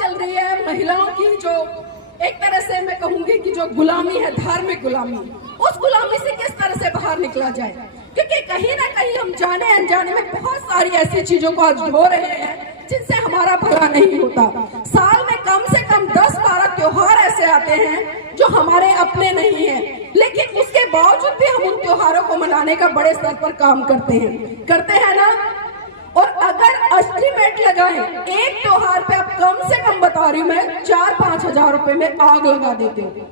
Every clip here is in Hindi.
चल रही है महिलाओं की, जो एक तरह से मैं कहूंगी कि जो गुलामी है, धार्मिक गुलामी, उस गुलामी से किस तरह से बाहर निकला जाए। क्योंकि कहीं ना कहीं हम जाने अनजाने में बहुत सारी ऐसी चीजों को आज ढो रहे हैं जिनसे हमारा भला नहीं होता। साल में कम से कम 10-12 त्योहार ऐसे आते हैं जो हमारे अपने नहीं है, लेकिन उसके बावजूद भी हम उन त्योहारों को मनाने का बड़े स्तर पर काम करते हैं ना। और अगर एस्टिमेट लगाएं, एक त्योहार पे आप कम से कम बता रही हूं मैं 4-5 हजार रुपए में आग लगा देते हो।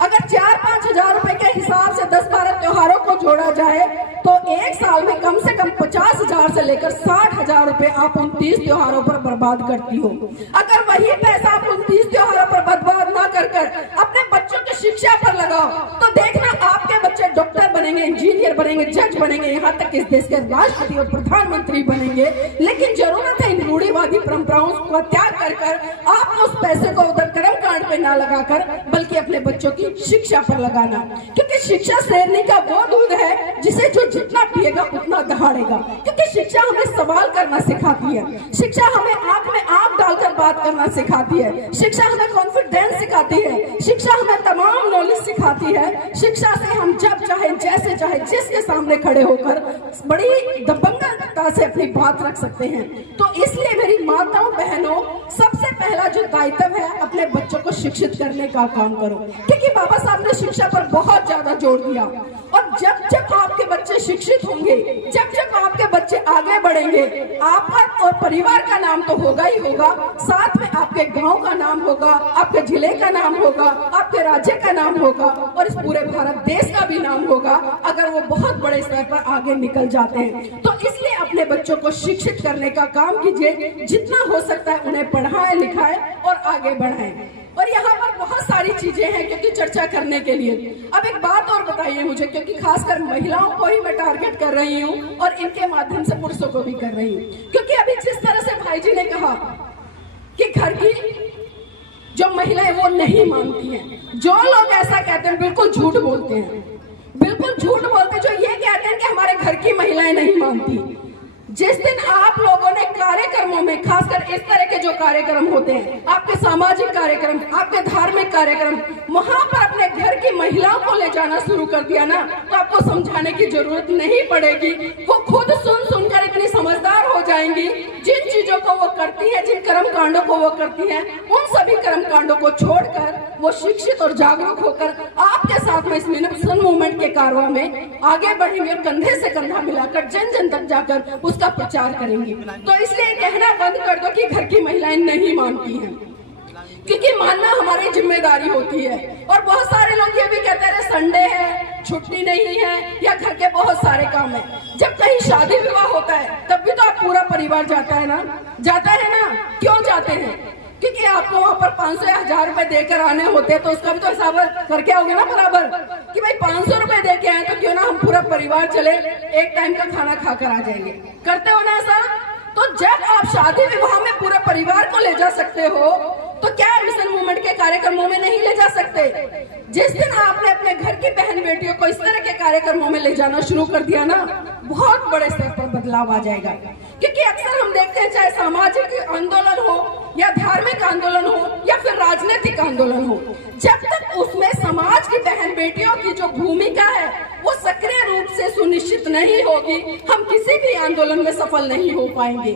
अगर 4-5 हजार रुपए के हिसाब से 10-12 त्योहारों को जोड़ा जाए तो एक साल में कम से कम 50 हजार से लेकर 60 हजार रुपए आप 29 त्योहारों पर बर्बाद करती हो। अगर वही पैसा आप 29 त्योहारों पर बर्बाद ना कर अपने बच्चों की शिक्षा पर लगाओ तो देखना आपके बच्चे डॉक्टर बनेंगे, इंजीनियर बनेंगे, जज बनेंगे, यहाँ तक इस देश के राष्ट्रपति और प्रधानमंत्री बनेंगे। लेकिन जरूरत है इन रूढ़िवादी परंपराओं का त्याग कर आप उस पैसे को उधर कर्म कांड पे ना लगाकर बल्कि अपने बच्चों की शिक्षा पर लगाना। क्योंकि शिक्षा शेरनी का वो दूध है जिसे जो जितना पिएगा उतना दहाड़ेगा। क्योंकि शिक्षा हमें सवाल करना सिखाती है, शिक्षा हमें आंख में आंख डालकर बात करना सिखाती है, शिक्षा हमें कॉन्फिडेंस सिखाती है, शिक्षा हमें तमाम नॉलेज सिखाती है। शिक्षा से हम जब चाहे, जैसे चाहे, जिसके सामने खड़े होकर बड़ी दबंगता से अपनी बात रख सकते हैं। तो इसलिए मेरी माताओं बहनों, सबसे पहला जो दायित्व है अपने बच्चों को शिक्षित करने का काम करो। क्योंकि बाबा साहब ने शिक्षा पर बहुत ज्यादा जोर दिया और जब जब आपके बच्चे शिक्षित होंगे, जब जब आपके बच्चे आगे बढ़ेंगे, आपका और परिवार का नाम तो होगा ही होगा, साथ में आपके गांव का नाम होगा, आपके जिले का नाम होगा, आपके राज्य का नाम होगा और इस पूरे भारत देश का भी नाम होगा अगर वो बहुत बड़े स्तर पर आगे निकल जाते हैं। तो इसलिए अपने बच्चों को शिक्षित करने का काम कीजिए, जितना हो सकता है उन्हें पढ़ाएं लिखाएं और आगे बढ़ाएं। और यहाँ पर बहुत सारी चीजें हैं क्योंकि चर्चा करने के लिए। अब एक बात और बताइए मुझे, क्योंकि खासकर महिलाओं को ही मैं टारगेट कर रही हूँ और इनके माध्यम से पुरुषों को भी कर रही हूँ। क्योंकि अभी जिस तरह से भाई जी ने कहा कि घर की जो महिलाएं वो नहीं मानती हैं, जो लोग ऐसा कहते हैं बिल्कुल झूठ बोलते हैं, बिल्कुल झूठ बोलते हैं जो ये कहते हैं कि हमारे घर की महिलाएं नहीं मानती। जिस दिन आप लोगों ने कार्यक्रमों में, खासकर इस तरह के जो कार्यक्रम होते हैं, आपके सामाजिक कार्यक्रम, आपके धार्मिक कार्यक्रम, वहां पर अपने घर की महिलाओं को ले जाना शुरू कर दिया ना, तो आपको समझाने की जरूरत नहीं पड़ेगी। वो खुद सुन सुनकर इतनी समझदार हो जाएंगी। जिन चीजों को वो करती है, जिन कर्म कांडों को वो करती है, उन सभी कर्म कांडों को छोड़कर वो शिक्षित और जागरूक होकर आपके साथ में इस मिशन मूवमेंट के कारवां में आगे बढ़ेंगे और कंधे से कंधा मिलाकर जन जन तक जाकर उसका प्रचार करेंगे। तो इसलिए कहना बंद कर दो कि घर की महिलाएं नहीं मानती हैं, क्योंकि मानना हमारी जिम्मेदारी होती है। और बहुत सारे लोग ये भी कहते हैं संडे है, छुट्टी नहीं है, या घर के बहुत सारे काम है। जब कहीं शादी विवाह होता है तब भी तो आप पूरा परिवार जाता है ना, जाता है ना। क्यों जाते हैं? क्योंकि आपको वहाँ पर 500 या 1000 रुपए देकर आने होते हैं, तो उसका भी तो हिसाब करके आओगे ना बराबर, कि भाई 500 रुपए देके आए तो क्यों ना हम पूरा परिवार चले, एक टाइम का खाना खाकर आ जाएंगे। करते हो ना ऐसा? तो जब आप शादी विवाह में पूरे परिवार को ले जा सकते हो तो क्या मिशन मूवमेंट के कार्यक्रमों में नहीं ले जा सकते? जिस दिन आपने अपने घर की बहन बेटियों को इस तरह के कार्यक्रमों में ले जाना शुरू कर दिया ना, बहुत बड़े स्तर पर बदलाव आ जाएगा। क्योंकि अक्सर हम देखते हैं चाहे सामाजिक आंदोलन हो या धार्मिक आंदोलन हो या फिर राजनीतिक आंदोलन हो, जब तक उसमें समाज की बहन बेटियों की जो भूमिका है वो सक्रिय रूप से सुनिश्चित नहीं होगी, हम किसी भी आंदोलन में सफल नहीं हो पाएंगे,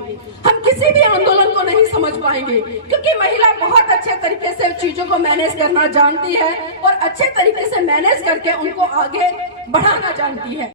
हम किसी भी आंदोलन को नहीं समझ पाएंगे। क्योंकि महिला बहुत अच्छे तरीके से चीजों को मैनेज करना जानती है और अच्छे तरीके से मैनेज करके उनको आगे बढ़ाना जानती है।